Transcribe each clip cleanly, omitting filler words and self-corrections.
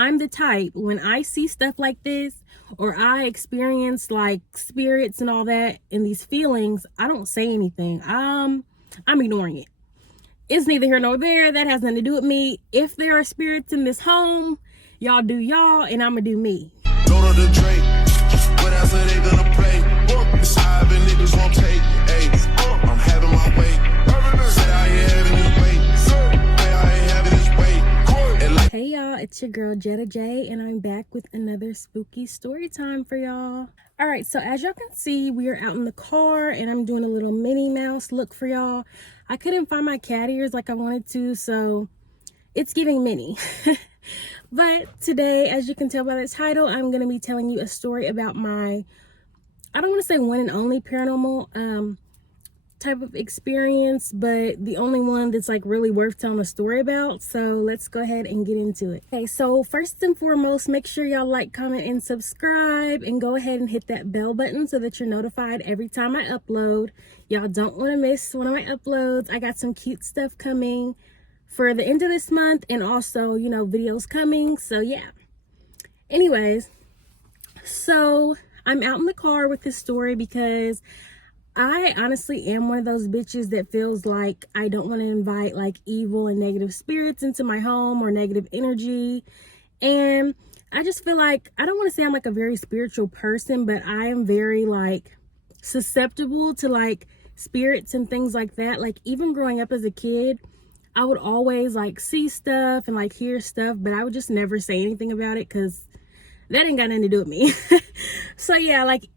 I'm the type, when I see stuff like this, or I experience like spirits and all that and these feelings, I don't say anything. I'm ignoring it. It's neither here nor there. That has nothing to do with me. If there are spirits in this home, y'all do y'all, and I'ma do me. Go to the Drake. What else are they gonna play? It's high and niggas won't take. Hey, I'm having my way. Said I ain't having this way. Say I ain't having this way. Hey y'all, it's your girl jettajaye, and I'm back with another spooky story time for y'all. Alright, so as y'all can see, we are out in the car and I'm doing a little Minnie Mouse look for y'all. I couldn't find my cat ears like I wanted to, so it's giving Minnie. But today, as you can tell by the title, I'm going to be telling you a story about my, I don't want to say one and only paranormal type of experience, but the only one that's like really worth telling a story about. So let's go ahead and get into it. Okay, so first and foremost, make sure y'all like, comment, and subscribe, and go ahead and hit that bell button so that you're notified every time I upload. Y'all don't want to miss one of my uploads. I got some cute stuff coming for the end of this month, and also, you know, videos coming. So yeah, anyways, so I'm out in the car with this story because I honestly am one of those bitches that feels like I don't want to invite like evil and negative spirits into my home or negative energy. And I just feel like, I don't want to say I'm like a very spiritual person, but I am very like susceptible to like spirits and things like that. Like even growing up as a kid, I would always like see stuff and like hear stuff, but I would just never say anything about it because that ain't got nothing to do with me. So yeah, like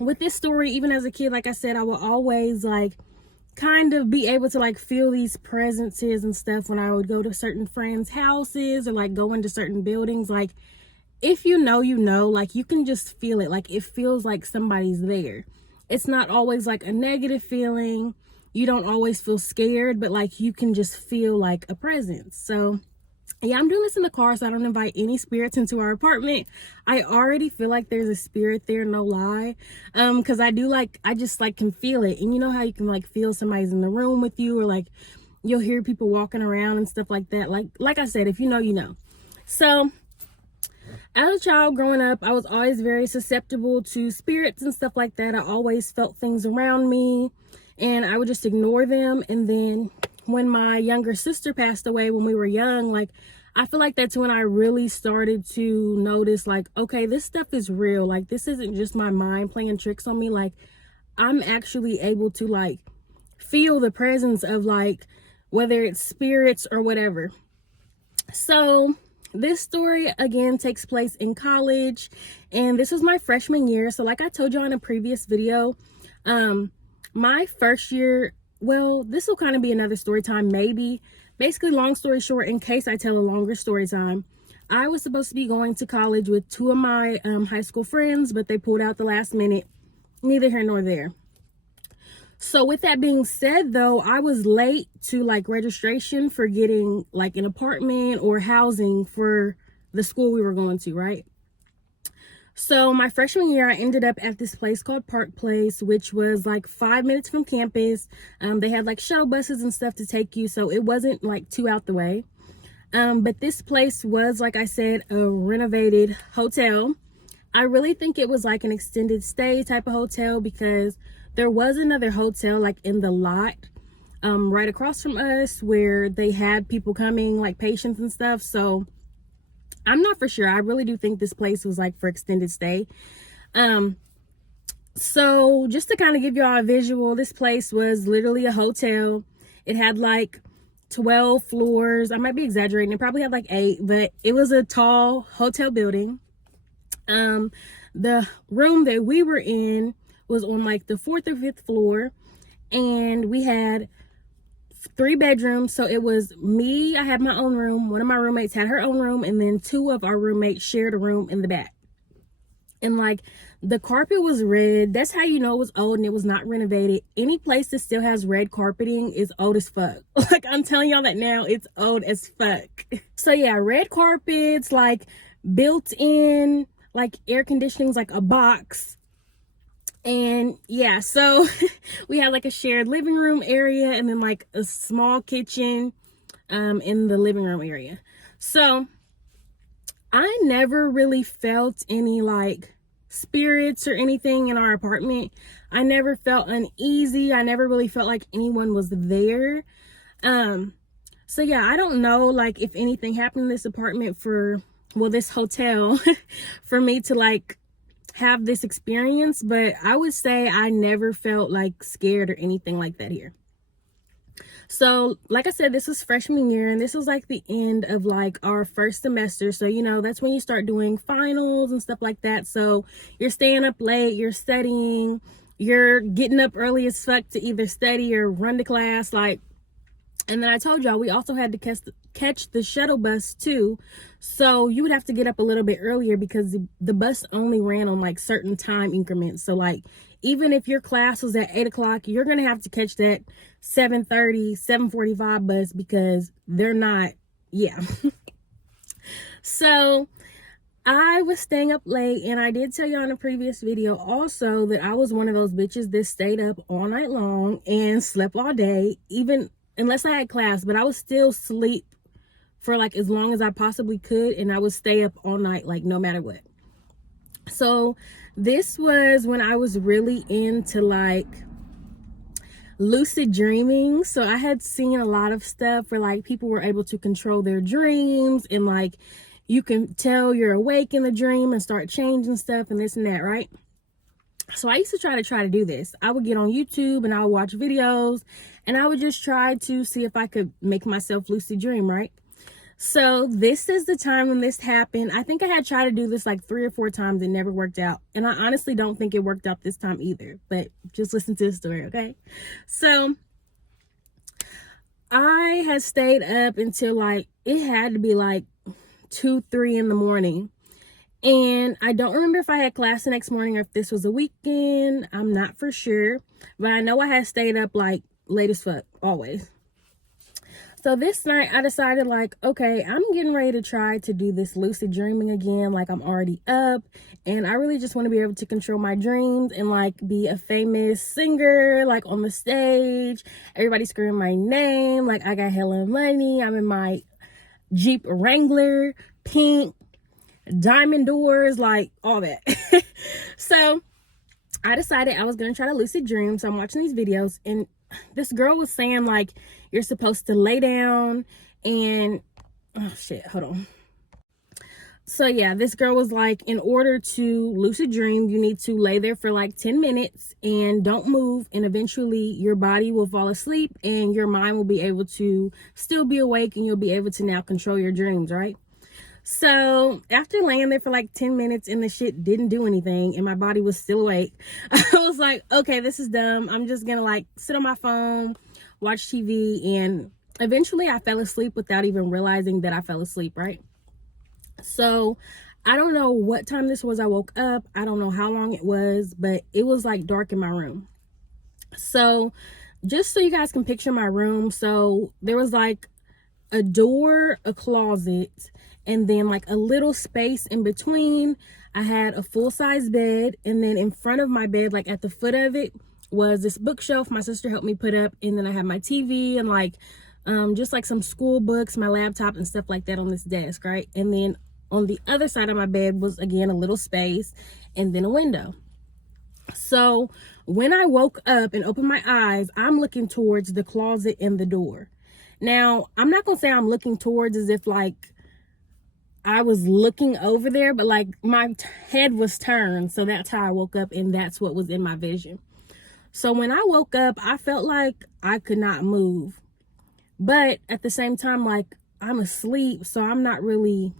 with this story, even as a kid, like I said, I will always like kind of be able to like feel these presences and stuff when I would go to certain friends' houses or like go into certain buildings. Like if you know, like you can just feel it. Like it feels like somebody's there. It's not always like a negative feeling. You don't always feel scared, but like you can just feel like a presence. So yeah, I'm doing this in the car so I don't invite any spirits into our apartment. I already feel like there's a spirit there, no lie. Because I just like can feel it. And you know how you can like feel somebody's in the room with you, or like you'll hear people walking around and stuff like that. Like I said, if you know, you know. So as a child growing up, I was always very susceptible to spirits and stuff like that. I always felt things around me and I would just ignore them. And then when my younger sister passed away when we were young, like I feel like that's when I really started to notice like, okay, this stuff is real. Like this isn't just my mind playing tricks on me. Like I'm actually able to like feel the presence of like, whether it's spirits or whatever. So this story again takes place in college, and this was my freshman year. So like I told you in a previous video, my first year, well, this will kind of be another story time, maybe. Basically, long story short, in case I tell a longer story time, I was supposed to be going to college with two of my high school friends, but they pulled out the last minute. Neither here nor there. So with that being said, though, I was late to like registration for getting like an apartment or housing for the school we were going to, right? So my freshman year, I ended up at this place called Park Place, which was like 5 minutes from campus. They had like shuttle buses and stuff to take you, so it wasn't like too out the way. But this place was, like I said, a renovated hotel. I really think it was like an extended stay type of hotel because there was another hotel like in the lot right across from us where they had people coming, like patients and stuff. So I'm not for sure. I really do think this place was like for extended stay. So just to kind of give y'all a visual, this place was literally a hotel. It had like 12 floors. I might be exaggerating. It probably had like 8, but it was a tall hotel building. The room that we were in was on like the 4th or 5th floor, and we had 3 bedrooms. So it was me, I had my own room, one of my roommates had her own room, and then 2 of our roommates shared a room in the back. And like the carpet was red. That's how you know it was old and it was not renovated. Any place that still has red carpeting is old as fuck. Like I'm telling y'all that now, it's old as fuck. So yeah, red carpets, like built in like air conditioning's like a box. And yeah, so we had like a shared living room area and then like a small kitchen in the living room area. So I never really felt any like spirits or anything in our apartment. I never felt uneasy. I never really felt like anyone was there. Um, so yeah, I don't know like if anything happened in this apartment for, well, this hotel for me to like have this experience, but I would say I never felt like scared or anything like that here. So like I said, this was freshman year, and this was like the end of like our first semester. So you know, that's when you start doing finals and stuff like that. So you're staying up late, you're studying, you're getting up early as fuck to either study or run to class, like. And then I told y'all we also had to catch the shuttle bus too. So you would have to get up a little bit earlier because the bus only ran on like certain time increments. So like even if your class was at 8 o'clock, you're going to have to catch that 7:30, 7:45 bus because they're not, yeah. So I was staying up late, and I did tell y'all in a previous video also that I was one of those bitches that stayed up all night long and slept all day, even unless I had class, but I would still sleep for like as long as I possibly could, and I would stay up all night, like no matter what. So this was when I was really into like lucid dreaming. So I had seen a lot of stuff where like people were able to control their dreams, and like you can tell you're awake in the dream and start changing stuff and this and that, right? So I used to try to do this. I would get on YouTube and I would watch videos, and I would just try to see if I could make myself lucid dream, right? So this is the time when this happened. I think I had tried to do this like 3 or 4 times. It never worked out. And I honestly don't think it worked out this time either. But just listen to the story, okay? So I had stayed up until like, it had to be like 2, 3 in the morning. And I don't remember if I had class the next morning or if this was a weekend. I'm not for sure. But I know I had stayed up like late as fuck, always. So this night I decided like, okay, I'm getting ready to try to do this lucid dreaming again. Like I'm already up, and I really just want to be able to control my dreams and like be a famous singer, like on the stage, everybody screaming my name. Like I got hella money. I'm in my Jeep Wrangler, pink, diamond doors, like all that. So I decided I was going to try to lucid dream. So I'm watching these videos, and this girl was saying like you're supposed to lay down and oh shit, hold on. So yeah, this girl was like, in order to lucid dream, you need to lay there for like 10 minutes and don't move, and eventually your body will fall asleep and your mind will be able to still be awake, and you'll be able to now control your dreams, right? So after laying there for like 10 minutes and the shit didn't do anything and my body was still awake, I was like, okay, this is dumb. I'm just gonna like sit on my phone, watch TV, and eventually I fell asleep without even realizing that I fell asleep, right? So I don't know what time this was I woke up. I don't know how long it was, but it was like dark in my room. So just so you guys can picture my room, so there was like a door, a closet, and then like a little space in between. I had a full-size bed, and then in front of my bed, like at the foot of it, was this bookshelf my sister helped me put up, and then I had my TV and like just like some school books, my laptop and stuff like that on this desk, right? And then on the other side of my bed was again a little space and then a window. So when I woke up and opened my eyes, I'm looking towards the closet and the door. Now, I'm not gonna say I'm looking towards as if like I was looking over there, but like my head was turned. So that's how I woke up, and that's what was in my vision. So when I woke up, I felt like I could not move. But at the same time, like I'm asleep, so I'm not really,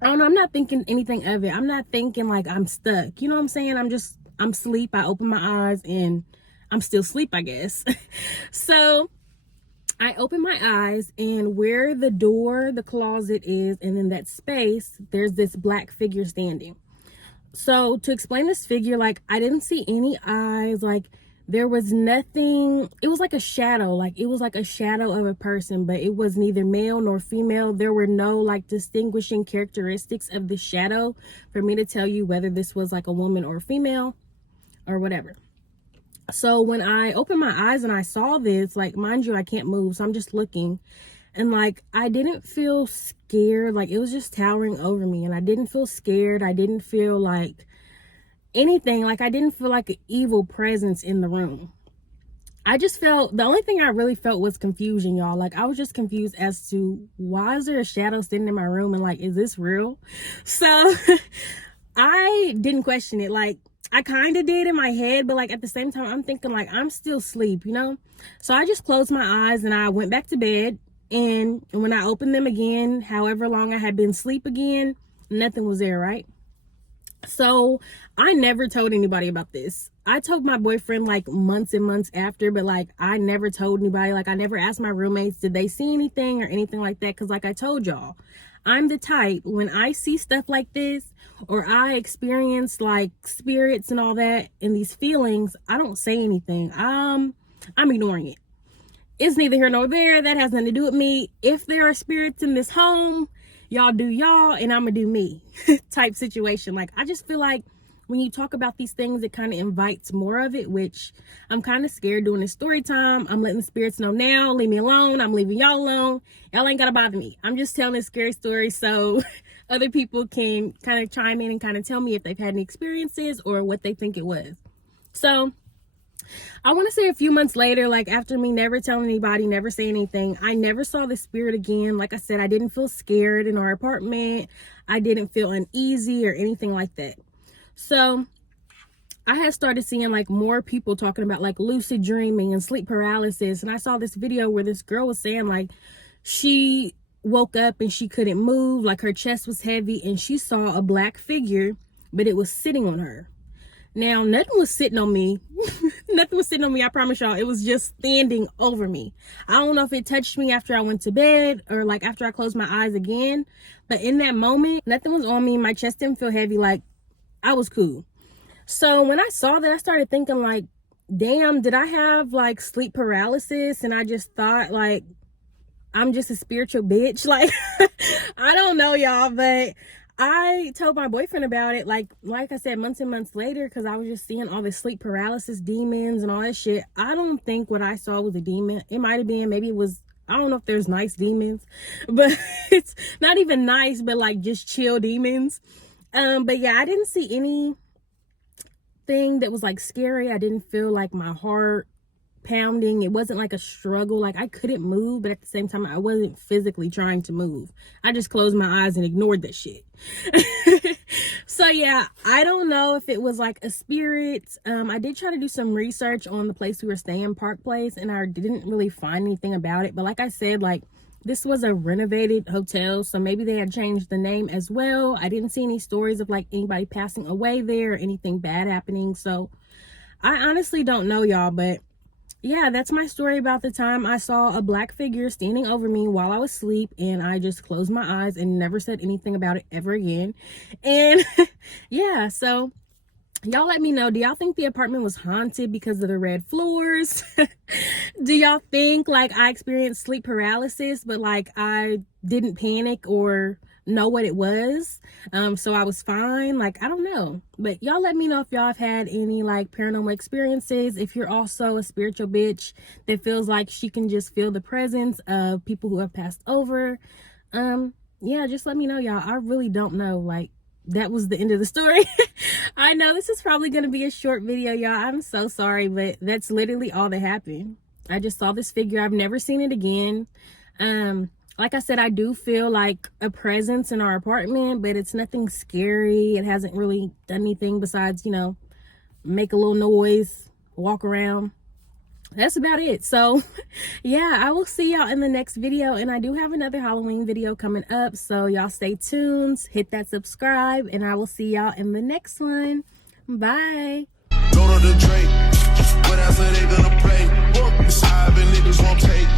I don't know, I'm not thinking anything of it. I'm not thinking like I'm stuck. You know what I'm saying? I'm asleep. I open my eyes and I'm still asleep, I guess. So I open my eyes, and where the door, the closet is, and in that space, there's this black figure standing. So to explain this figure, like I didn't see any eyes, like there was nothing. It was like a shadow, like it was like a shadow of a person, but it was neither male nor female. There were no like distinguishing characteristics of the shadow for me to tell you whether this was like a woman or a female or whatever. So when I opened my eyes and I saw this, like mind you, I can't move, so I'm just looking, And like, I didn't feel scared. Like, it was just towering over me, and I didn't feel scared. I didn't feel like anything. Like, I didn't feel like an evil presence in the room. I just felt, the only thing I really felt was confusion, y'all. Like, I was just confused as to why is there a shadow sitting in my room, and like, is this real? So I didn't question it. Like, I kind of did in my head, but like at the same time, I'm thinking like, I'm still asleep, you know? So I just closed my eyes and I went back to bed. And when I opened them again, however long I had been asleep again, nothing was there, right? So I never told anybody about this. I told my boyfriend like months and months after, but like I never told anybody. Like, I never asked my roommates, did they see anything or anything like that? Because like I told y'all, I'm the type, when I see stuff like this, or I experience like spirits and all that and these feelings, I don't say anything. I'm ignoring it. It's neither here nor there. That has nothing to do with me. If there are spirits in this home, y'all do y'all and I'm gonna do me type situation. Like, I just feel like when you talk about these things, it kind of invites more of it, which I'm kind of scared doing this story time. I'm letting the spirits know now, leave me alone. I'm leaving y'all alone. Y'all ain't gotta bother me. I'm just telling a scary story so other people can kind of chime in and kind of tell me if they've had any experiences or what they think it was. So I want to say a few months later, like after me never telling anybody, never saying anything, I never saw the spirit again. Like I said, I didn't feel scared in our apartment. I didn't feel uneasy or anything like that. So I had started seeing like more people talking about like lucid dreaming and sleep paralysis. And I saw this video where this girl was saying like she woke up and she couldn't move, like her chest was heavy, and she saw a black figure, but it was sitting on her. Now, nothing was sitting on me. Nothing was sitting on me, I promise y'all. It was just standing over me. I don't know if it touched me after I went to bed or like after I closed my eyes again. But in that moment, nothing was on me. My chest didn't feel heavy. Like, I was cool. So when I saw that, I started thinking like, damn, did I have like sleep paralysis? And I just thought like, I'm just a spiritual bitch. Like, I don't know, y'all, but I told my boyfriend about it, like I said, months and months later, because I was just seeing all this sleep paralysis, demons and all that shit. I don't think what I saw was a demon. It might have been, maybe it was, I don't know if there's nice demons, but it's not even nice, but like just chill demons. But yeah, I didn't see anything that was like scary. I didn't feel like my heart pounding. It wasn't like a struggle. Like, I couldn't move, but at the same time, I wasn't physically trying to move. I just closed my eyes and ignored that shit. So yeah, I don't know if it was like a spirit. I did try to do some research on the place we were staying, Park Place, and I didn't really find anything about it. But like I said, like, this was a renovated hotel, so maybe they had changed the name as well. I didn't see any stories of like anybody passing away there or anything bad happening. So I honestly don't know, y'all, but yeah, that's my story about the time I saw a black figure standing over me while I was asleep, and I just closed my eyes and never said anything about it ever again. And yeah, so y'all let me know, do y'all think the apartment was haunted because of the red floors? Do y'all think like I experienced sleep paralysis, but like I didn't panic or know what it was, so I was fine? Like, I don't know, but y'all let me know if y'all have had any like paranormal experiences. If you're also a spiritual bitch that feels like she can just feel the presence of people who have passed over, yeah, just let me know, y'all. I really don't know. Like, that was the end of the story. I know this is probably going to be a short video, y'all. I'm so sorry, but that's literally all that happened. I just saw this figure. I've never seen it again. Like I said, I do feel like a presence in our apartment, but it's nothing scary. It hasn't really done anything besides, you know, make a little noise, walk around. That's about it. So yeah, I will see y'all in the next video, and I do have another Halloween video coming up, so y'all stay tuned, hit that subscribe, and I will see y'all in the next one. Bye. Go to the Drake. What else are they gonna play? It's high, but niggas won't take.